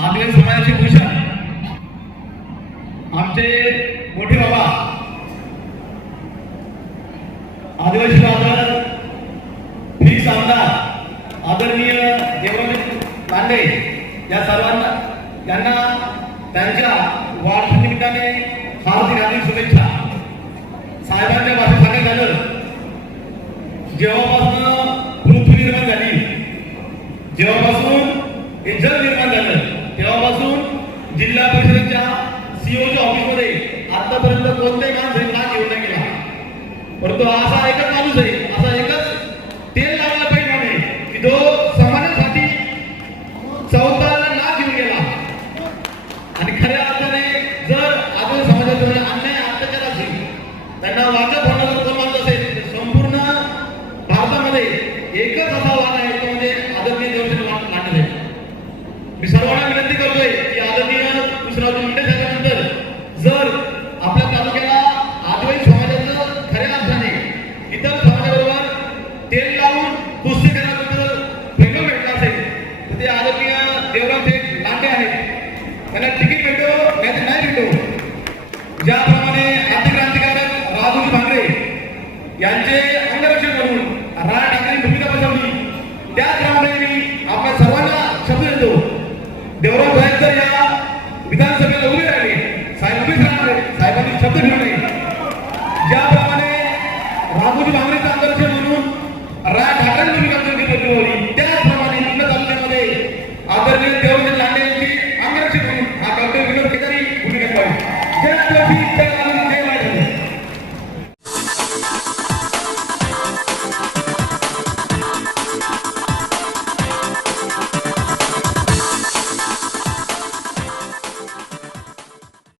आदिवासी समाजाचे भूषण आमचे मोठे बाबा. आदिवासी बाजार फिक्स आमदार आदरणीय देवराज लांडे या सर्वांना त्यांना त्यांच्या वाढनिमित्ताने हार्दिक हार्दिक शुभेच्छा. साहेबांच्या भाषेत झालं. जेव्हापासून पृथ्वी निर्माण झाली. जेव्हापासून हे जल निर्माण झालं. जिल्हा परिषदेच्या सीओच्या ऑफिसमध्ये आतापर्यंत कोणत्याही माणसाने लाच घेऊन नाही गेला. परंतु असा एकच माणूस आहे असा एकच तेल लावला पाहिजे म्हणे की जो समाजासाठी चौथाला ना घेऊन गेला. आणि खऱ्या अर्थाने जर आपण समाजात अन्याय अत्याचार असेल त्यांना वाचक होण्याचा कोण माणूस असेल संपूर्ण भारतामध्ये एकच असा वाद आहे तो म्हणजे आदरणीय देवस्थान लांडे मी सर्वांना विनंती कृष्णराव मुंडे जर आपल्या तालुक्याला आदिवासी समाजाचं खऱ्या अर्थाने इतर समाजाबरोबर तेल लावून कुस्ती करण्याबद्दल असेल तर ते देवराव आहेत. त्यांना तिकीट भेटो नाही नाही भेटो. ज्याप्रमाणे आर्थिक क्रांतिकारक भांगरे यांचे अंगरक्षक म्हणून राणा ठाकरे भूमिका बजावली त्याचप्रमाणे मी आपल्या सर्वांना शब्द देतो. देवराव साहेब ఆ పేరు దేవుడిని